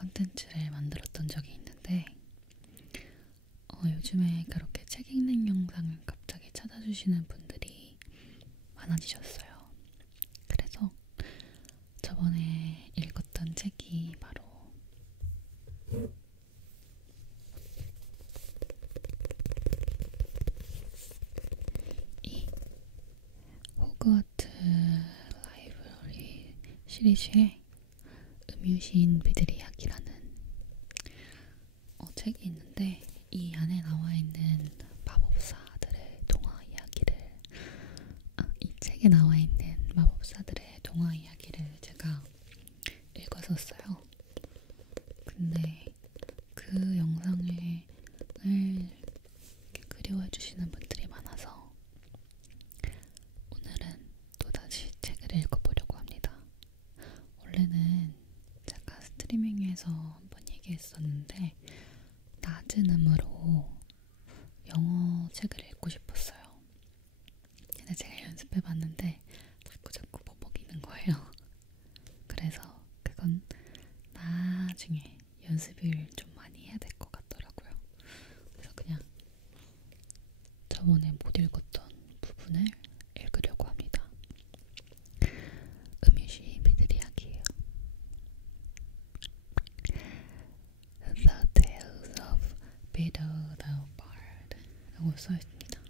컨텐츠를 만들었던 적이 있는데 요즘에 그렇게 책 읽는 영상을 갑자기 찾아주시는 분들이 많아지셨어요. 그래서 저번에 읽었던 책이 바로 이 호그와트 라이브러리 시리즈의 음유시인 비들 이야기라는 책이 있는데, 이 안에 나와 있는 마법사들의 동화 이야기를 이 책에 나와 있는 마법사들의 동화 이야기를 제가 읽었었어요. 근데 그 영상을 그리워해 주시는 분들이 많아서 오늘은 또다시 책을 읽어보려고 합니다. 원래는 제가 스트리밍에서 한번 얘기했었는데 낮은 음으로 영어 책을 읽고 싶었어요. 근데 제가 연습해봤는데 자꾸 못 먹이는 거예요. 그래서 그건 나중에 연습을 좀 많이 해야 될 것 같더라고요. 그래서 그냥 저번에 못 읽었던 부분을 읽으려고 합니다. 음유시 비들 이야기예요. The Tales of Beedle the Bard 라고 써있습니다.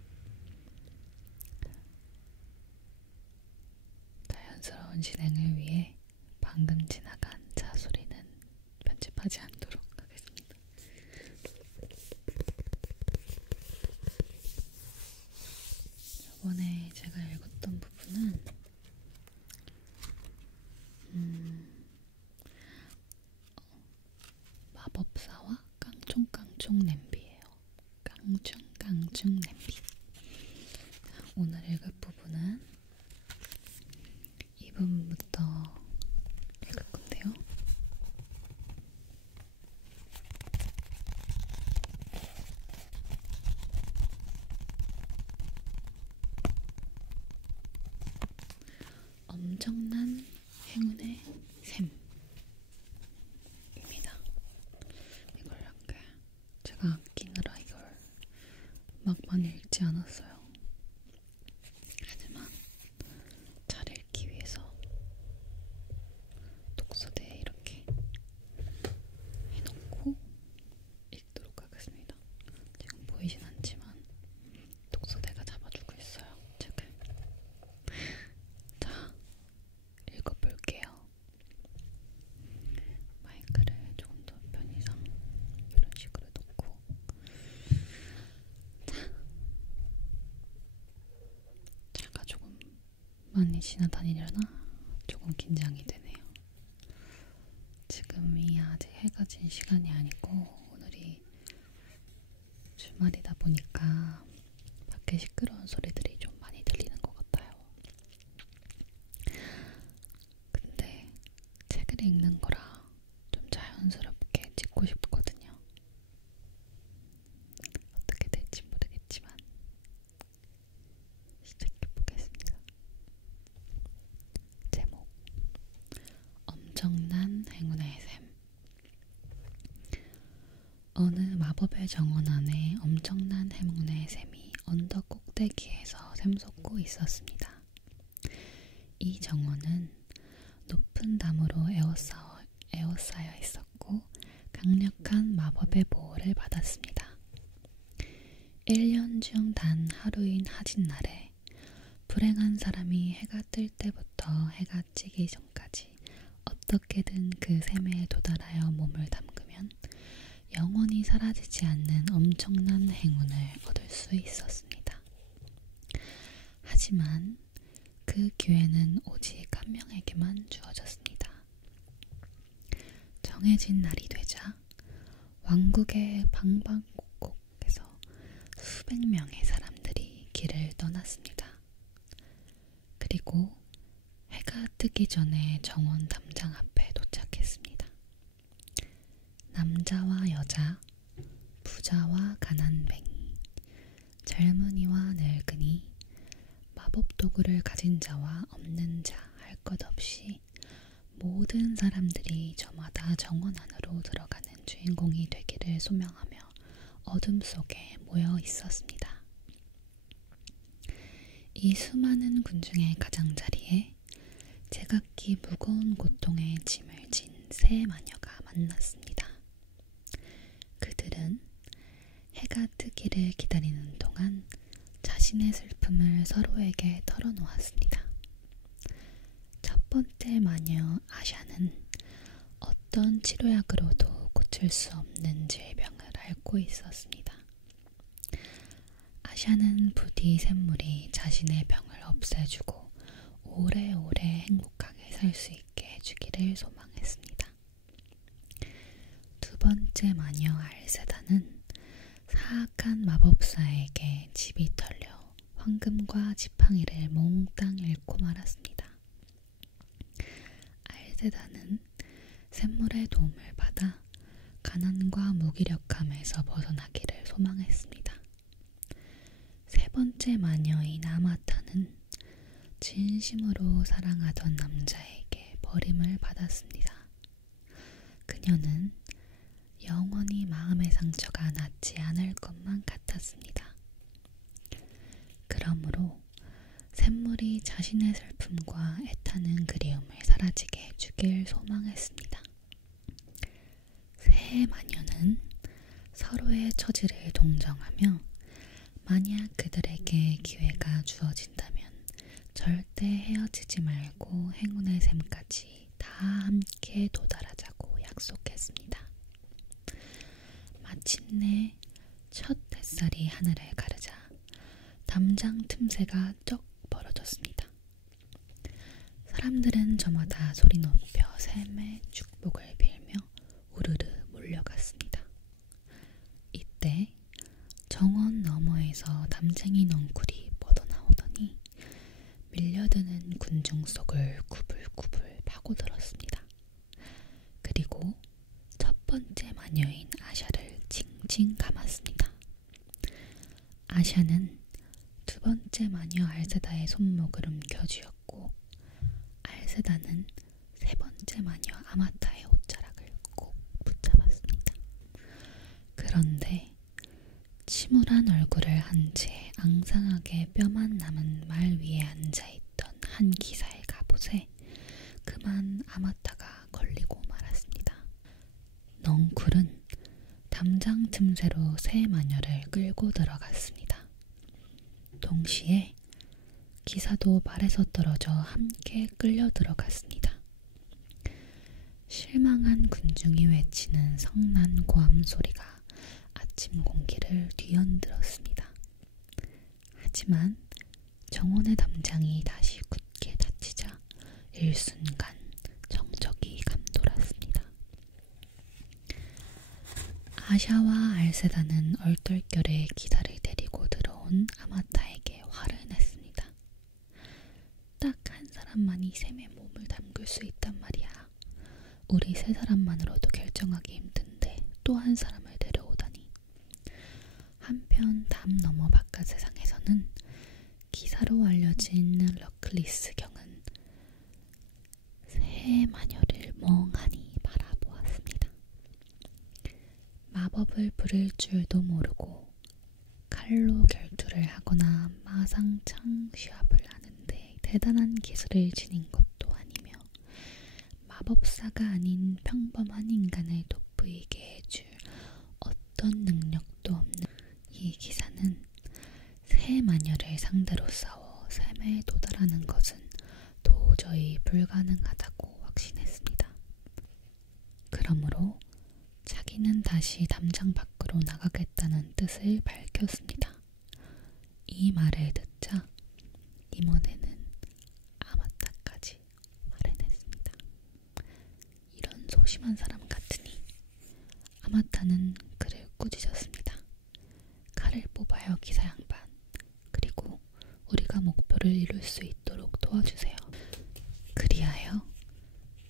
자연스러운 진행을 위해 방금 지나간 차 소리는 편집하지 않도록 하겠습니다. 저번에 제가 읽었던 부분은 마법사와 깡총깡총 냄비예요. 깡충깡충 냄비. 오늘 읽을 부분은 이 부분부터 읽을 건데요. 엄청난 행운의 샘입니다. 이걸 이렇게 제가 아끼느라 이걸 막 많이 읽지 않았어요. 하지만 잘 읽기 위해서 독서대에 이렇게 해놓고 읽도록 하겠습니다. 지금 보이진 않지만 독서대가 잡아주고 있어요, 책을. 자, 읽어볼게요. 마이크를 조금 더 편의상 이런 식으로 놓고. 자, 차가 조금 많이 지나다니려나 조금 긴장이 되네요. 지금이 아직 해가 진 시간이 아니고 오늘이 주말이다 보니까 밖에 시끄러운 소리들이 좀 많이 들리는 것 같아요. 근데 책을 읽는 거라 좀 자연스럽게 찍고 싶거든요. 어떻게 될지 모르겠지만 시작해보겠습니다. 제목: 엄청난 행운의 샘. 어느 마법의 정원 안에 엄청난 행운의 샘이 언덕 꼭대기에서 샘솟고 있었습니다. 이 정원은 높은 담으로 에워싸여 있었고 강력한 마법의 보호를 받았습니다. 1년 중 단 하루인 하진날에 불행한 사람이 해가 뜰 때부터 해가 지기 전까지 어떻게든 그 샘에 도달하여 몸을 담그면 영원히 사라지지 않는 엄청난 행운을 얻을 수 있었습니다. 하지만 그 기회는 오직 한 명에게만 주어졌습니다. 정해진 날이 되자 왕국의 방방곡곡에서 수백 명의 사람들이 길을 떠났습니다. 그리고 해가 뜨기 전에 정원 담장 앞에 도착했습니다. 남자와 여자, 부자와 가난뱅이, 젊은이와 늙은이, 마법 도구를 가진 자와 없는 자 할 것 없이 모든 사람들이 저마다 정원 안으로 주인공이 되기를 소명하며 어둠 속에 모여 있었습니다. 이 수많은 군중의 가장자리에 제각기 무거운 고통의 짐을 진 세 마녀가 만났습니다. 그들은 해가 뜨기를 기다리는 동안 자신의 슬픔을 서로에게 털어놓았습니다. 첫 번째 마녀 아샤는 어떤 치료약으로도 고칠 수 없는 질병을 앓고 있었습니다. 아샤는 부디 샘물이 자신의 병을 없애주고 오래오래 행복하게 살 수 있게 해주기를 소망했습니다. 두 번째 마녀 알세다는 사악한 마법사에게 집이 털려 황금과 지팡이를 몽땅 잃고 말았습니다. 알세다는 샘물의 도움을 받아 가난과 무기력함에서 벗어나기를 소망했습니다. 세 번째 마녀인 아마타는 진심으로 사랑하던 남자에게 버림을 받았습니다. 그녀는 영원히 마음의 상처가 낫지 않을 것만 같았습니다. 그러므로 샘물이 자신의 슬픔과 애타는 그리움을 사라지게 해주길 소망했습니다. 세 마녀는 서로의 처지를 동정하며 만약 그들에게 기회가 주어진다면 절대 헤어지지 말고 행운의 샘까지 다 함께 도달하자고 약속했습니다. 마침내 첫 햇살이 하늘을 가르자 담장 틈새가 쩍 벌어졌습니다. 사람들은 저마다 소리 높여 샘의 축복을 빌며 우르르 몰려갔습니다. 이때 정원 너머에서 담쟁이 넝쿨이 뻗어나오더니 밀려드는 군중 속을 구불구불 파고들었습니다. 그리고 첫 번째 마녀인 아샤를 칭칭 감았습니다. 아샤는 두 번째 마녀 알세다의 손목을 움켜쥐었고 알세다는 세 번째 마녀 아마타의 옷자락을 꼭 붙잡았습니다. 그런데 침울한 얼굴을 한 채 앙상하게 뼈만 남은 말 위에 앉아있던 한 기사의 갑옷에 그만 아마타가 걸리고 말았습니다. 넝쿨은 담장 틈새로 새 마녀를 끌고 들어갔습니다. 동시에 기사도 말에서 떨어져 함께 끌려 들어갔습니다. 실망한 군중이 외치는 성난 고함 소리가 아침 공기를 뒤흔들었습니다. 하지만 정원의 담장이 다시 굳게 닫히자 일순간 정적이 감돌았습니다. 아샤와 알세다는 얼떨결에 기사를 데리고 들어온 아마타에게 화를 냈습니다. 딱 한 사람만이 샘에 몸을 담글 수 있단 말이야. 우리 세 사람만으로도 결정하기 힘든데 또 한 사람을 데려오다니. 한편 담 너머 바깥 세상에서는 기사로 알려진 러클리스 경은 새 마녀를 멍하니 바라보았습니다. 마법을 부릴 줄도 모르고 칼로 결투를 하거나 마상창 시합을 하는데 대단한 기술을 지닌 것도 아니며 마법사가 아닌 평범한 인간을 돋보이게 해줄 어떤 능력도 없는 이 기사는 새 마녀를 상대로 싸워 샘에 도달하는 것은 도저히 불가능하다고 확신했습니다. 그러므로 자기는 다시 담장 밖으로 나가겠다는 뜻을 밝혔습니다. 이 말을 듣자 임원에는 아마타까지 화를 냈습니다. 이런 소심한 사람 같으니. 아마타는 그를 꾸짖었습니다. 칼을 뽑아요, 기사 양반. 그리고 우리가 목표를 이룰 수 있도록 도와주세요. 그리하여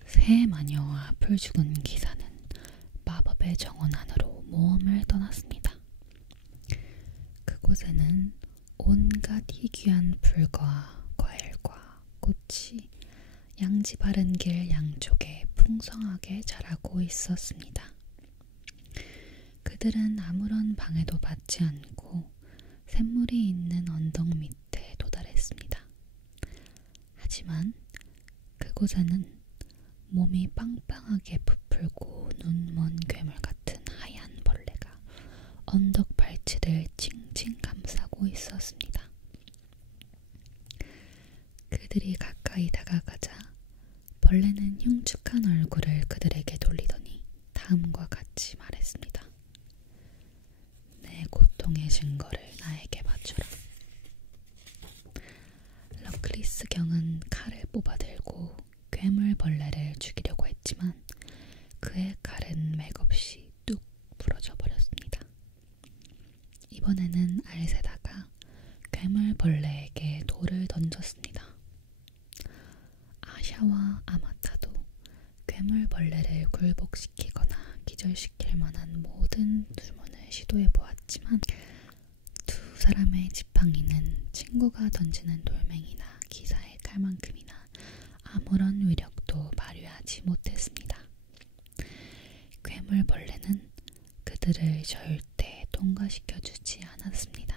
새 마녀와 앞을 죽은 기사는 마법의 정원 안으로 모험을 떠났습니다. 그곳에는 온갖 희귀한 풀과 과일과 꽃이 양지 바른 길 양쪽에 풍성하게 자라고 있었습니다. 그들은 아무런 방해도 받지 않고 샘물이 있는 언덕 밑에 도달했습니다. 하지만 그곳에는 몸이 빵빵하게 부풀고 눈먼 괴물 같은 하얀 벌레가 언덕 발치를 칭칭 감싸고 있었습니다. 그들이 가까이 다가가자 벌레는 흉측한 얼굴을 그들에게 돌리더니 다음과 같이 말했습니다. 내 고통의 증거를 나에게 바쳐라. 러클리스 경은 칼을 뽑아들고 괴물벌레를 죽이려고 했지만 그의 칼은 맥없이 뚝 부러져 버렸습니다. 이번에는 알세다가 괴물벌레에게 돌을 던졌습니다. 아샤와 아마타도 괴물벌레를 굴복시키거나 기절시킬 만한 모든 주문을 시도해보았지만 두 사람의 지팡이는 친구가 던지는 돌멩이나 기사의 칼만큼이나 아무런 위력도 발휘하지 못했습니다. 괴물벌레는 그들을 절대 통과시켜주지 않았습니다.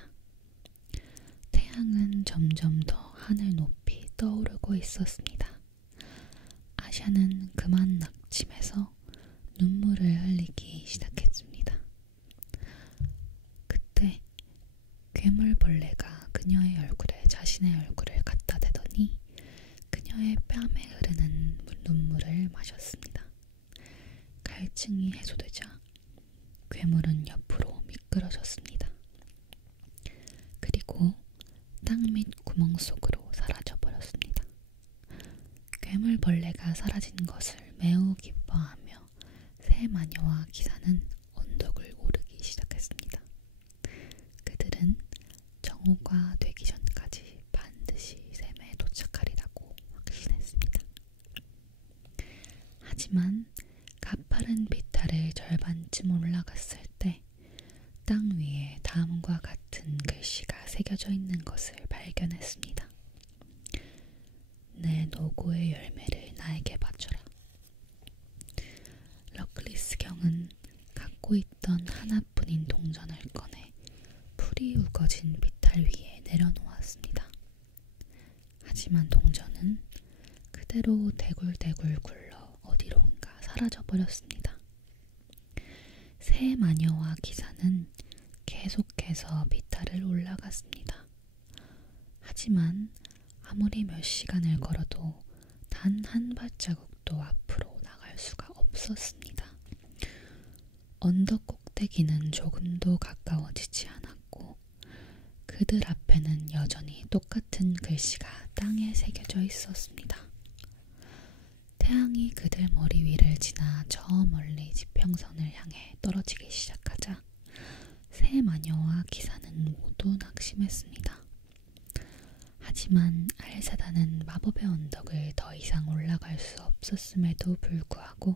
태양은 점점 더 하늘 높이 떠오르고 있었습니다. 아샤는 그만 낙심해서 눈물을 흘리기 시작했습니다. 그때 괴물벌레가 그녀의 얼굴에 자신의 얼굴을 갖다 대더니 그녀의 뺨에 흐르는 눈물을 마셨습니다. 갈증이 해소되자 괴물은 옆으로 미끄러졌습니다. 그리고 땅 밑 구멍 속으로 사라져 버렸습니다. 괴물벌레가 사라진 것을 매우 기뻐하며 새 마녀와 기사는 언덕을 오르기 시작했습니다. 그들은 정오가 되기 전까지 반드시 샘에 도착하리라고 확신했습니다. 하지만 가파른 비탈을 절반쯤 올라갔을 때 땅 위에 다음과 같은 글씨가 새겨져 있는 것을 발견했습니다. 내 노고의 열매를 나에게 바쳐라. 러클리스 경은 갖고 있던 하나뿐인 동전을 꺼내 풀이 우거진 비탈 위에 내려놓았습니다. 하지만 동전은 그대로 대굴대굴 굴러 어디론가 사라져버렸습니다. 새 마녀와 기사는 계속해서 비탈을 올라갔습니다. 하지만 아무리 몇 시간을 걸어도 단 한 발자국도 앞으로 나갈 수가 없었습니다. 언덕 꼭대기는 조금도 가까워지지 않았고 그들 앞에는 여전히 똑같은 글씨가 땅에 새겨져 있었습니다. 태양이 그들 머리 위를 지나 저 멀리 지평선을 향해 떨어지기 시작하자 새 마녀와 기사는 모두 낙심했습니다. 하지만 알사다는 마법의 언덕을 더 이상 올라갈 수 없었음에도 불구하고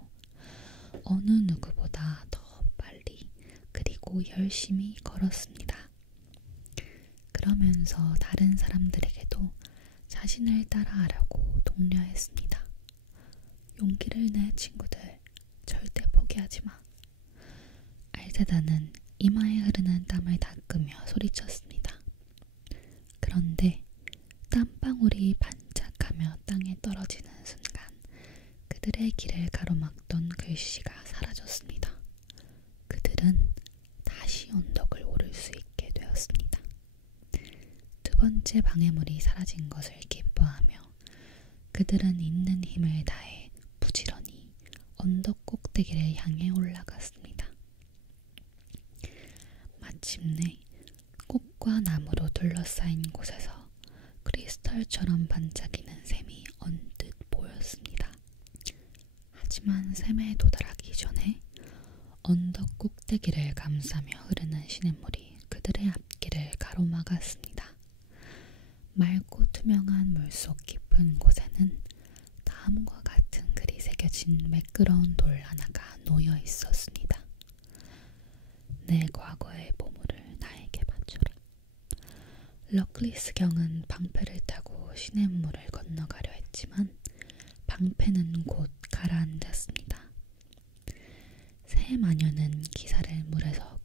어느 누구보다 더 빨리 그리고 열심히 걸었습니다. 그러면서 다른 사람들에게도 자신을 따라하라고 독려했습니다. 용기를 내 친구들, 절대 포기하지 마. 알세다는 이마에 흐르는 땀을 닦으며 소리쳤습니다. 그런데 땀방울이 반짝하며 땅에 떨어지는 순간 그들의 길을 가로막던 글씨가 사라졌습니다. 그들은 다시 언덕을 오를 수 있게 되었습니다. 두 번째 방해물이 사라진 것을 기뻐하며 그들은 있는 힘을 다해 부지런히 언덕 꼭대기를 향해 올라갔습니다. 마침내 꽃과 나무로 둘러싸인 곳에서 크리스털처럼 반짝이는 샘이 언뜻 보였습니다. 하지만 샘에 도달하기 전에 언덕 꼭대기를 감싸며 흐르는 시냇물이 그들의 앞길을 가로막았습니다. 맑고 투명한 물속 깊은 곳에는 다음과 같은 글이 새겨진 매끄러운 돌 하나가 놓여 있었습니다. 내 과거의 보물을 나에게 바쳐라. 러클리스 경은 방패를 타고 시냇물을 건너가려 했지만 방패는 곧 가라앉았습니다. 새 마녀는 기사를 물에서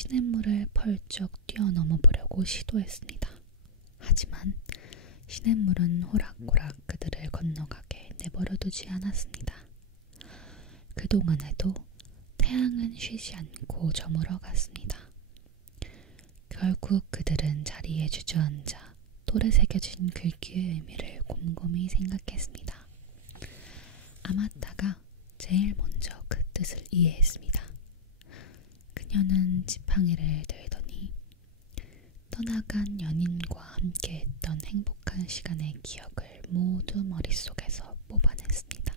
시냇물을 펄쩍 뛰어넘어 보려고 시도했습니다. 하지만 시냇물은 호락호락 그들을 건너가게 내버려두지 않았습니다. 그동안에도 태양은 쉬지 않고 저물어 갔습니다. 결국 그들은 자리에 주저앉아 돌에 새겨진 글귀의 의미를 곰곰이 생각했습니다. 아마타가 제일 먼저 그 뜻을 이해했습니다. 그녀는 지팡이를 들더니 떠나간 연인과 함께했던 행복한 시간의 기억을 모두 머릿속에서 뽑아냈습니다.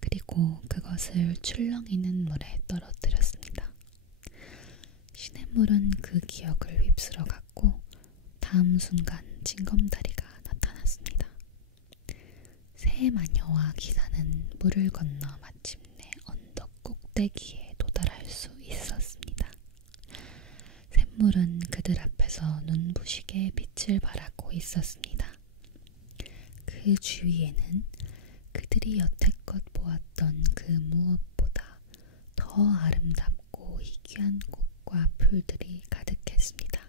그리고 그것을 출렁이는 물에 떨어뜨렸습니다. 시냇물은 그 기억을 휩쓸어 갔고 다음 순간 징검다리가 나타났습니다. 새 마녀와 기사는 물을 건너 마침내 언덕 꼭대기에 도달할 수 있었습니다. 샘물은 그들 앞에서 눈부시게 빛을 발하고 있었습니다. 그 주위에는 그들이 여태껏 보았던 그 무엇보다 더 아름답고 희귀한 꽃과 풀들이 가득했습니다.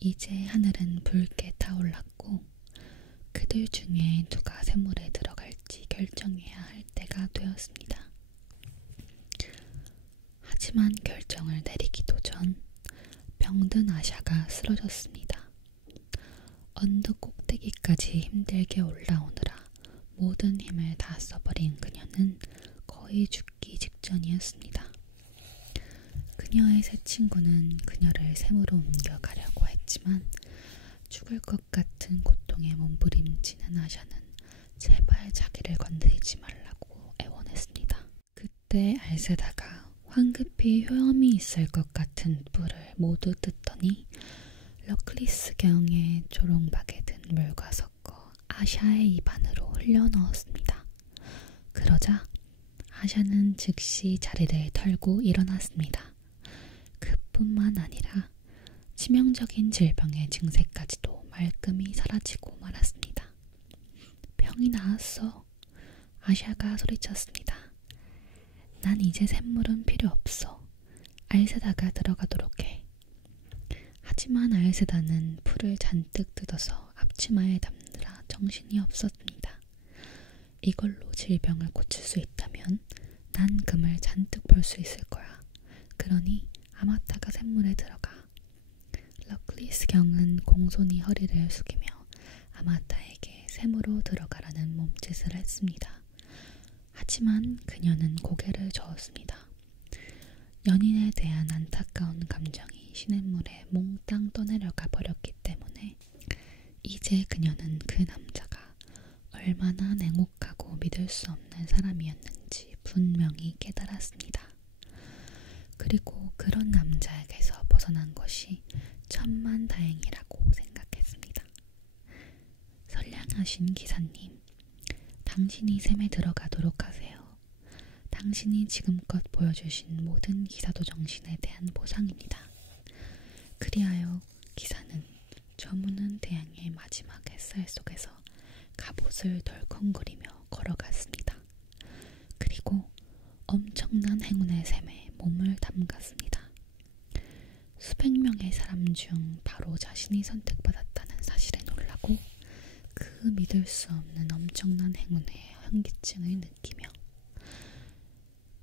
이제 하늘은 붉게 타올랐고 그들 중에 누가 샘물에 들어갈지 결정해야 할 때가 되었습니다. 하지만 결정을 내리기도 전 병든 아샤가 쓰러졌습니다. 언덕 꼭대기까지 힘들게 올라오느라 모든 힘을 다 써버린 그녀는 거의 죽기 직전이었습니다. 그녀의 새 친구는 그녀를 샘으로 옮겨가려고 했지만 죽을 것 같은 고통에 몸부림치는 아샤는 제발 자기를 건드리지 말라고 애원했습니다. 그때 알세다가 황급히 효험이 있을 것 같은 뿔을 모두 뜯더니 러클리스경의 조롱박에 든 물과 섞어 아샤의 입 안으로 흘려넣었습니다. 그러자 아샤는 즉시 자리를 털고 일어났습니다. 그뿐만 아니라 치명적인 질병의 증세까지도 말끔히 사라지고 말았습니다. 병이 나았어. 아샤가 소리쳤습니다. 난 이제 샘물은 필요 없어. 알세다가 들어가도록 해. 하지만 알세다는 풀을 잔뜩 뜯어서 앞치마에 담느라 정신이 없었습니다. 이걸로 질병을 고칠 수 있다면 난 금을 잔뜩 벌 수 있을 거야. 그러니 아마타가 샘물에 들어가. 러클리스 경은 공손히 허리를 숙이며 아마타에게 샘으로 들어가라는 몸짓을 했습니다. 하지만 그녀는 고개를 저었습니다. 연인에 대한 안타까운 감정이 시냇물에 몽땅 떠내려가 버렸기 때문에 이제 그녀는 그 남자가 얼마나 냉혹하고 믿을 수 없는 사람이었는지 분명히 깨달았습니다. 그리고 그런 남자에게서 벗어난 것이 천만다행이라고 생각했습니다. 선량하신 기사님, 당신이 샘에 들어가도록 하세요. 당신이 지금껏 보여주신 모든 기사도 정신에 대한 보상입니다. 그리하여 기사는 저무는 태양의 마지막 햇살 속에서 갑옷을 덜컹거리며 걸어갔습니다. 그리고 엄청난 행운의 샘에 몸을 담갔습니다. 수백 명의 사람 중 바로 자신이 선택받았다는 사실에 놀라고 그 믿을 수 없는 엄청난 행운의 현기증을 느끼며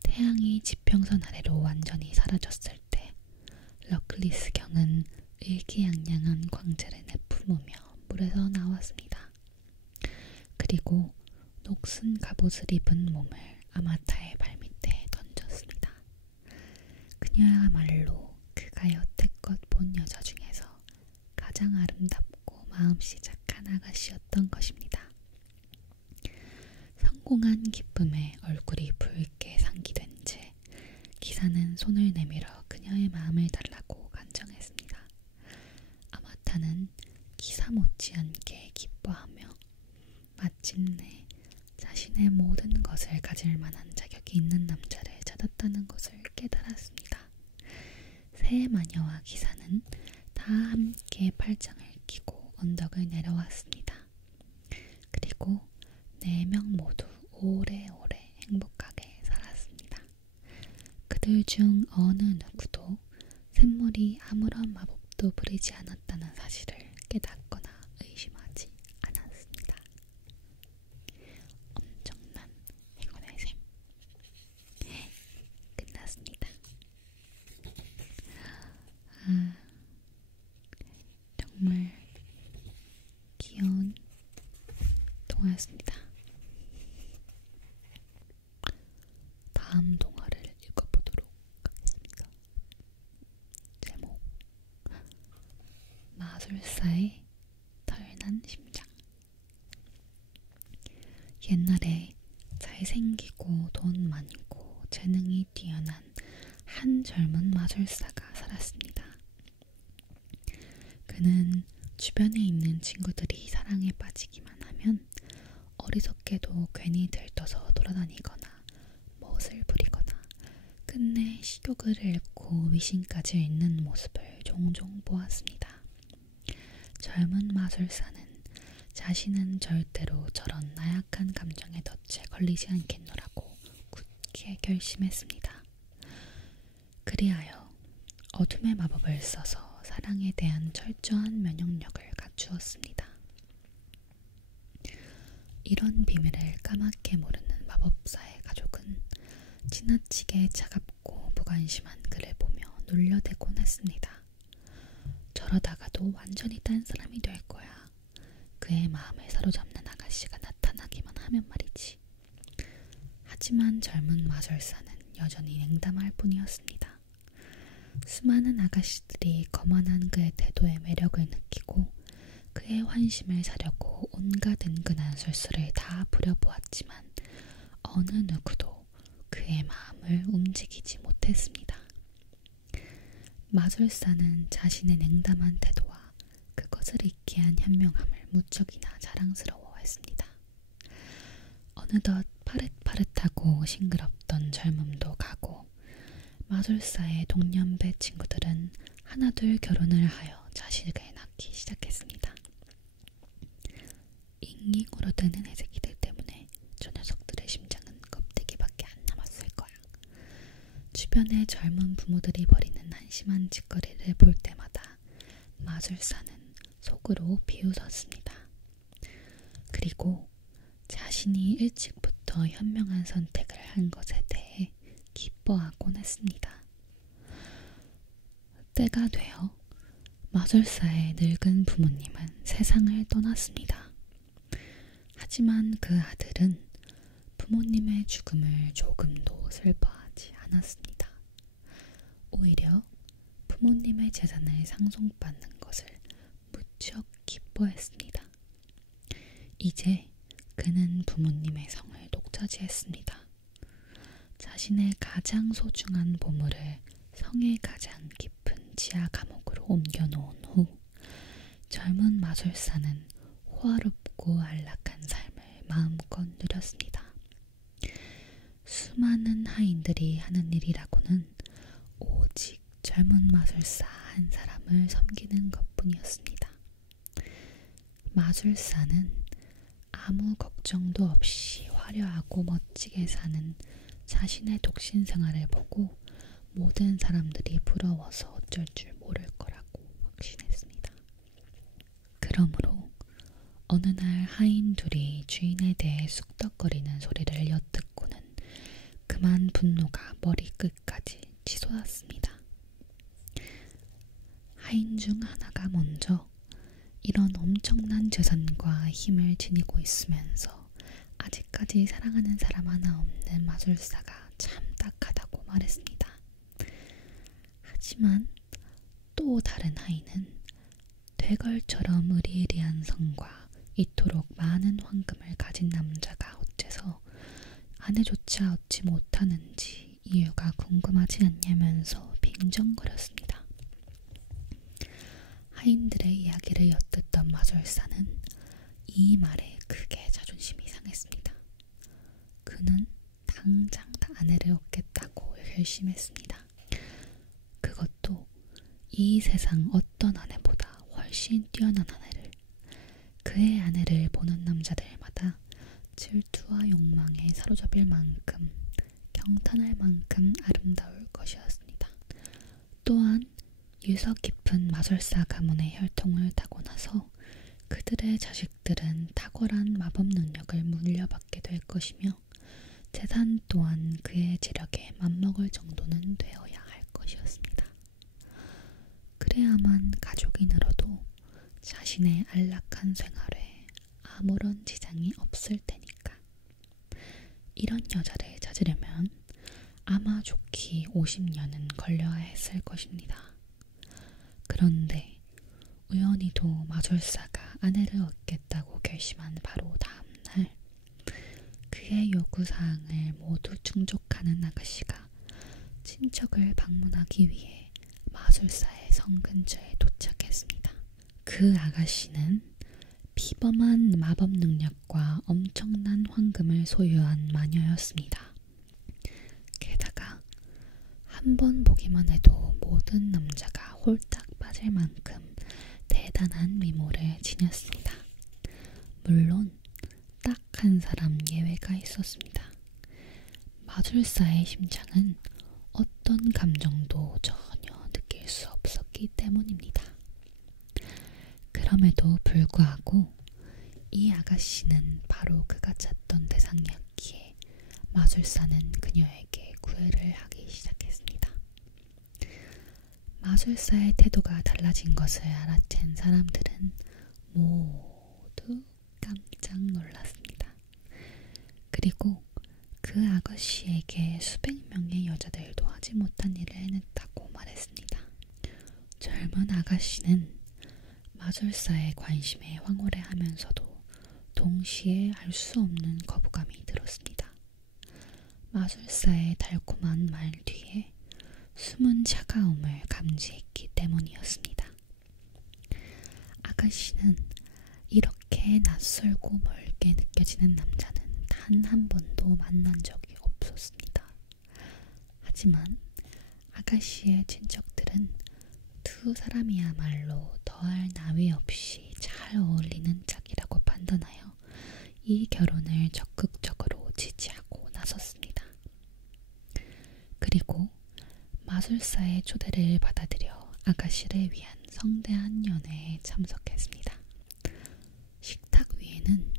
태양이 지평선 아래로 완전히 사라졌을 때 러클리스 경은 의기양양한 광채를 내뿜으며 물에서 나왔습니다. 그리고 녹슨 갑옷을 입은 몸을 아마타의 발밑에 던졌습니다. 그녀야말로 그가 여태껏 본 여자 중에서 가장 아름답고 마음씨 착한 아가씨였던 것입니다. 성공한 기쁨에 얼굴이 붉게 상기된 채 기사는 손을 내밀어 그녀의 마음을 달라고 간청했습니다. 아마타는 기사 못지않게 기뻐하며 마침내 자신의 모든 것을 가질 만한 자격이 있는 남자를 찾았다는 것을 깨달았습니다. 새 마녀와 기사는 다 함께 팔짱을 끼고 언덕을 내려왔습니다. 그리고 4명 모두 오래오래 행복하게 살았습니다. 그들 그들 중 어느 누구도 샘물이 아무런 마법도 부리지 않았다는 사실을 깨닫거나 의심하지 않았습니다. 엄청난 행운의 샘. 끝났습니다. 정말 귀여운 동화였습니다. 다음 동화를 읽어보도록 하겠습니다. 제목 마술사의 털난 심장. 옛날에 잘생기고 돈 많고 재능이 뛰어난 한 젊은 마술사가 살았습니다. 그는 주변에 있는 친구들이 사랑에 빠지기만 하면 어리석게도 괜히 들떠서 돌아다니거나 멋을 부리거나 끝내 식욕을 잃고 위신까지 잃는 모습을 종종 보았습니다. 젊은 마술사는 자신은 절대로 저런 나약한 감정의 덫에 걸리지 않겠노라고 굳게 결심했습니다. 그리하여 어둠의 마법을 써서 사랑에 대한 철저한 면역력을 갖추었습니다. 이런 비밀을 까맣게 모르는 마법사의 가족은 지나치게 차갑고 무관심한 그를 보며 놀려대곤 했습니다. 저러다가도 완전히 딴 사람이 될 거야. 그의 마음을 사로잡는 아가씨가 나타나기만 하면 말이지. 하지만 젊은 마술사는 여전히 냉담할 뿐이었습니다. 수많은 아가씨들이 거만한 그의 태도에 매력을 느끼고 그의 환심을 사려고 온갖 은근한 술수를 다 부려보았지만 어느 누구도 그의 마음을 움직이지 못했습니다. 마술사는 자신의 냉담한 태도와 그것을 잊게 한 현명함을 무척이나 자랑스러워했습니다. 어느덧 파릇파릇하고 싱그럽던 젊음도 가고 마술사의 동년배 친구들은 하나둘 결혼을 하여 자식을 낳기 시작했습니다. 잉잉 울어대는 애새끼들 때문에 저 녀석들의 심장은 껍데기밖에 안 남았을 거야. 주변의 젊은 부모들이 벌이는 한심한 짓거리를 볼 때마다 마술사는 속으로 비웃었습니다. 그리고 자신이 일찍부터 현명한 선택을 한 것에 대해 기뻐하곤 했습니다. 때가 되어 마술사의 늙은 부모님은 세상을 떠났습니다. 하지만 그 아들은 부모님의 죽음을 조금도 슬퍼하지 않았습니다. 오히려 부모님의 재산을 상속받는 것을 무척 기뻐했습니다. 이제 그는 부모님의 성을 독차지했습니다. 자신의 가장 소중한 보물을 성의 가장 깊은 지하 감옥으로 옮겨놓은 후 젊은 마술사는 호화롭고 안락한 삶을 마음껏 누렸습니다. 수많은 하인들이 하는 일이라고는 오직 젊은 마술사 한 사람을 섬기는 것뿐이었습니다. 마술사는 아무 걱정도 없이 화려하고 멋지게 사는 자신의 독신 생활을 보고 모든 사람들이 부러워서 어쩔 줄 모를 거라고 확신했습니다. 그러므로 어느 날 하인 둘이 주인에 대해 쑥덕거리는 소리를 엿듣고는 그만 분노가 머리끝까지 치솟았습니다. 하인 중 하나가 먼저 이런 엄청난 재산과 힘을 지니고 있으면서 아직까지 사랑하는 사람 하나 없는 마술사가 참 딱하다고 말했습니다. 하지만 또 다른 하인은 되걸처럼 의리의리한 성과 이토록 많은 황금을 가진 남자가 어째서 아내조차 얻지 못하는지 이유가 궁금하지 않냐면서 빙정거렸습니다. 하인들의 이야기를 엿듣던 마술사는 이 말에 크게 자존심이 상했습니다. 그는 당장 아내를 얻겠다고 결심했습니다. 그것도 이 세상 어떤 아내보다 훨씬 뛰어난 아내를. 그의 아내를 보는 남자들마다 질투와 욕망에 사로잡힐 만큼 경탄할 만큼 아름다울 것이었습니다. 또한 유서 깊은 마술사 가문의 혈통을 타고 나서 그들의 자식들은 탁월한 마법 능력을 물려받게 될 것이며 재산 또한 그의 재력에 맞먹을 정도는 되어야 할 것이었습니다. 그래야만 가족이 늘어도 자신의 안락한 생활에 아무런 지장이 없을 테니까. 이런 여자를 찾으려면 아마 좋기 50년은 걸려야 했을 것입니다. 그런데 우연히도 마술사가 아내를 얻겠다고 결심한 바로 다음날 그의 요구사항을 모두 충족하는 아가씨가 친척을 방문하기 위해 마술사의 성 근처에 도착했습니다. 그 아가씨는 비범한 마법 능력과 엄청난 황금을 소유한 마녀였습니다. 게다가 한 번 보기만 해도 모든 남자가 홀딱 빠질 만큼 대단한 미모를 지녔습니다. 물론 딱 한 사람 예외가 있었습니다. 마술사의 심장은 어떤 감정도 전혀 느낄 수 없었기 때문입니다. 그럼에도 불구하고 이 아가씨는 바로 그가 찾던 대상이었기에 마술사는 그녀에게 구애를 하기 시작했습니다. 마술사의 태도가 달라진 것을 알아챈 사람들은 모두 깜짝 놀랐습니다. 그리고 그 아가씨에게 수백 명의 여자들도 하지 못한 일을 해냈다고 말했습니다. 젊은 아가씨는 마술사의 관심에 황홀해하면서도 동시에 알 수 없는 거부감이 들었습니다. 마술사의 달콤한 말 뒤에 숨은 차가움을 감지했기 때문이었습니다. 아가씨는 이렇게 낯설고 멀게 느껴지는 남자는 단 한 번도 만난 적이 없었습니다. 하지만 아가씨의 친척들은 두 사람이야말로 더할 나위 없이 잘 어울리는 짝이라고 판단하여 이 결혼을 적극적으로 지지하고 나섰습니다. 그리고 마술사의 초대를 받아들여 아가씨를 위한 성대한 연회에 참석했습니다. 식탁 위에는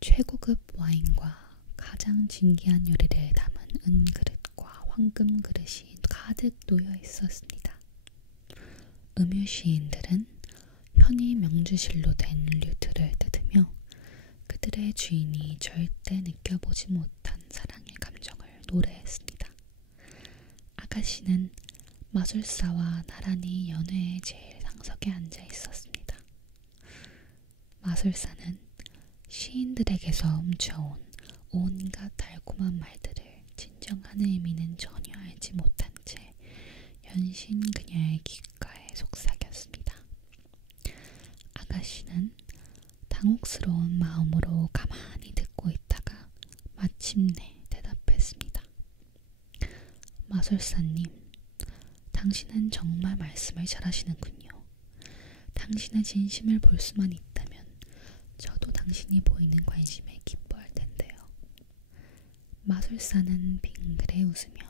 최고급 와인과 가장 진귀한 요리를 담은 은그릇과 황금 그릇이 가득 놓여 있었습니다. 음유시인들은 현이 명주실로 된 류트를 뜯으며 그들의 주인이 절대 느껴보지 못한 사랑의 감정을 노래했습니다. 아가씨는 마술사와 나란히 연회의 제일 상석에 앉아 있었습니다. 마술사는 시인들에게서 훔쳐온 온갖 달콤한 말들을 진정한 의미는 전혀 알지 못한 채 연신 그녀의 귓가에 속삭였습니다. 아가씨는 당혹스러운 마음으로 가만히 듣고 있다가 마침내 대답했습니다. 마술사님, 당신은 정말 말씀을 잘하시는군요. 당신의 진심을 볼 수만 있다면 저도 당신이 보이는 관심에 기뻐할 텐데요. 마술사는 빙그레 웃으며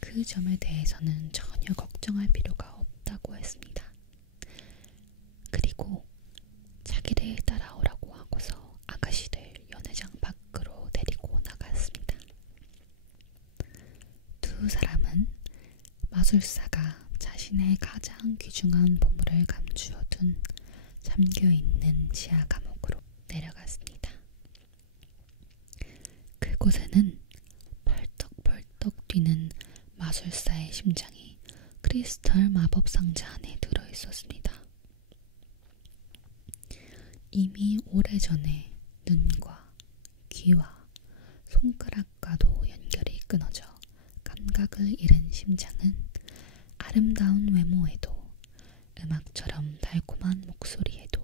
그 점에 대해서는 전혀 걱정할 필요가 없다고 했습니다. 그리고 자기를 따라오라고 하고서 아가씨를 연회장 밖으로 데리고 나갔습니다. 두 사람은 마술사가 자신의 가장 귀중한 보물을 감추어 둔 잠겨있는 지하 감옥으로 내려갔습니다. 그곳에는 벌떡벌떡 뛰는 마술사의 심장이 크리스털 마법 상자 안에 들어있었습니다. 이미 오래전에 눈과 귀와 손가락과도 연결이 끊어져 감각을 잃은 심장은 아름다운 외모에도 음악처럼 달콤한 목소리에도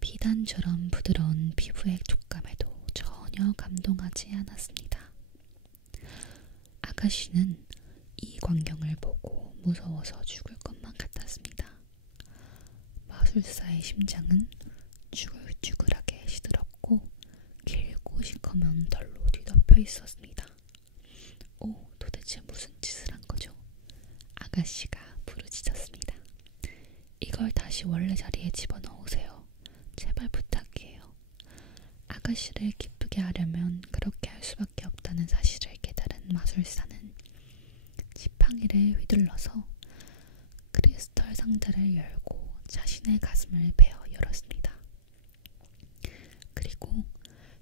비단처럼 부드러운 피부의 촉감에도 전혀 감동하지 않았습니다. 아가씨는 이 광경을 보고 무서워서 죽을 것만 같았습니다. 마술사의 심장은 쭈글쭈글하게 시들었고 길고 시커먼 털로 뒤덮여 있었습니다. 도대체 무슨 짓을 한 거죠? 아가씨가 부르짖었습니다. 이걸 다시 원래 자리에 집어넣으세요. 제발 부탁이에요. 아가씨를 기쁘게 하려면 그렇게 할 수밖에 없다는 사실을 깨달은 마술사는 지팡이를 휘둘러서 크리스털 상자를 열고 자신의 가슴을 베어 열었습니다. 그리고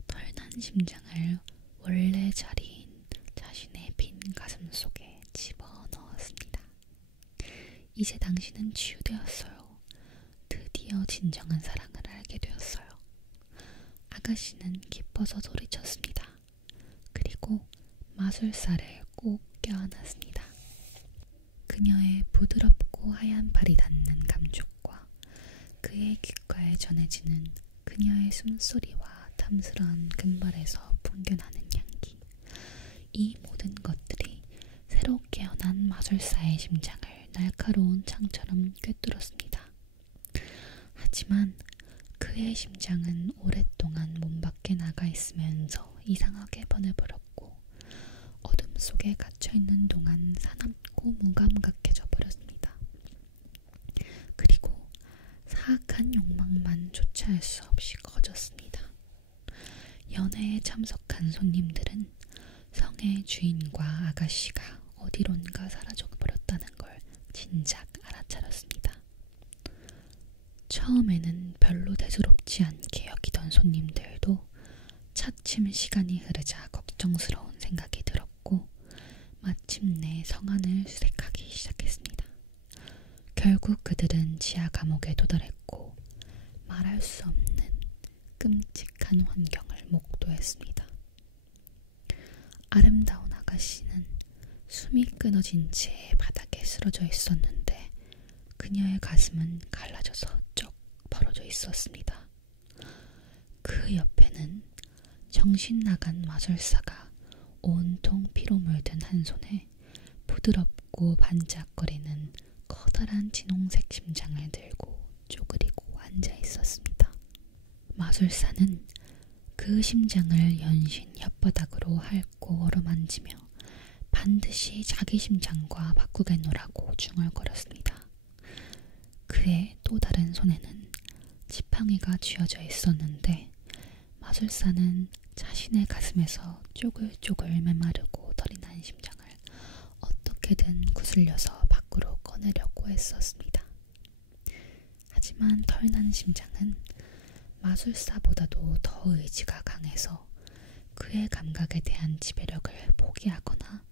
털난 심장을 원래 자리인 자신의 빈 가슴 속에 집어넣었습니다. 이제 당신은 치유되었어요. 드디어 진정한 사랑을 알게 되었어요. 아가씨는 기뻐서 소리쳤습니다. 그리고 마술사를 꼭 껴안았습니다. 그녀의 부드럽고 하얀 발이 닿는 감촉과 그의 귓가에 전해지는 그녀의 숨소리와 탐스러운 금발에서 풍겨나는 향기, 이 모든 것들이 새로 깨어난 마술사의 심장을 날카로운 창처럼 꿰뚫었습니다. 하지만 그의 심장은 오랫동안 몸 밖에 나가 있으면서 이상하게 변해버렸고 어둠 속에 갇혀있는 동안 사납고 무감각해져 버렸습니다. 그리고 사악한 욕망만 조차할 수 없이 커졌습니다. 연회에 참석한 손님들은 성의 주인과 아가씨가 어디론가 사라져버렸다는 걸 진작 알아차렸습니다. 처음에는 별로 대수롭지 않게 여기던 손님들도 차츰 시간이 흐르자 걱정스러운 생각이 들었고 마침내 성안을 수색하기 시작했습니다. 결국 그들은 지하 감옥에 도달했고 말할 수 없는 끔찍한 환경을 목도했습니다. 아름다운 아가씨는 숨이 끊어진 채 바닥에 쓰러져 있었는데 그녀의 가슴은 갈라져서 쩍 벌어져 있었습니다. 그 옆에는 정신 나간 마술사가 온통 피로 물든 한 손에 부드럽고 반짝거리는 커다란 진홍색 심장을 들고 쪼그리고 앉아 있었습니다. 마술사는 그 심장을 연신 혓바닥으로 핥고 어루만지며 반드시 자기 심장과 바꾸겠노라고 중얼거렸습니다. 그의 또 다른 손에는 지팡이가 쥐어져 있었는데 마술사는 자신의 가슴에서 쪼글쪼글 메마르고 털이 난 심장을 어떻게든 구슬려서 밖으로 꺼내려고 했었습니다. 하지만 털난 심장은 마술사보다도 더 의지가 강해서 그의 감각에 대한 지배력을 포기하거나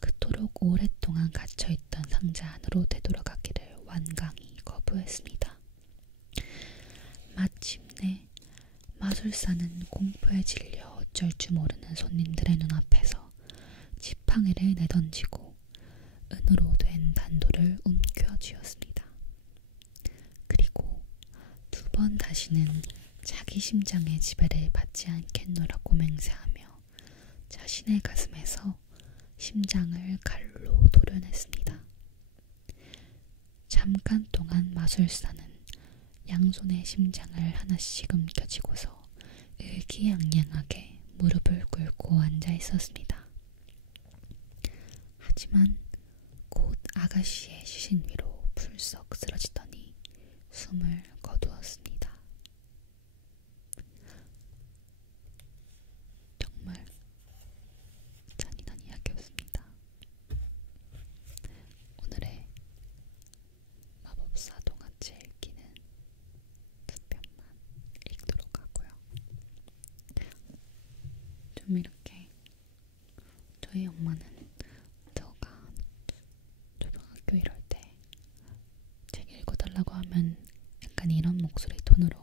그토록 오랫동안 갇혀있던 상자 안으로 되돌아가기를 완강히 거부했습니다. 마침내 마술사는 공포에 질려 어쩔 줄 모르는 손님들의 눈앞에서 지팡이를 내던지고 은으로 된 단도를 움켜쥐었습니다. 그리고 두 번 다시는 자기 심장의 지배를 받지 않겠노라고 맹세하며 자신의 가슴에서 심장을 칼로 도려냈습니다. 잠깐 동안 마술사는 양손의 심장을 하나씩 움켜쥐고서 의기양양하게 무릎을 꿇고 앉아 있었습니다. 하지만 곧 아가씨의 시신 위로 풀썩 쓰러지더니 숨을 거두었습니다. 정말 잔인한 이야기였습니다. 오늘의 마법사 동화책 읽기는 두 편만 읽도록 하고요. 좀 이렇게 저희 엄마는 제가 초등학교 이럴 때 책 읽어달라고 하면 약간 이런 목소리 톤으로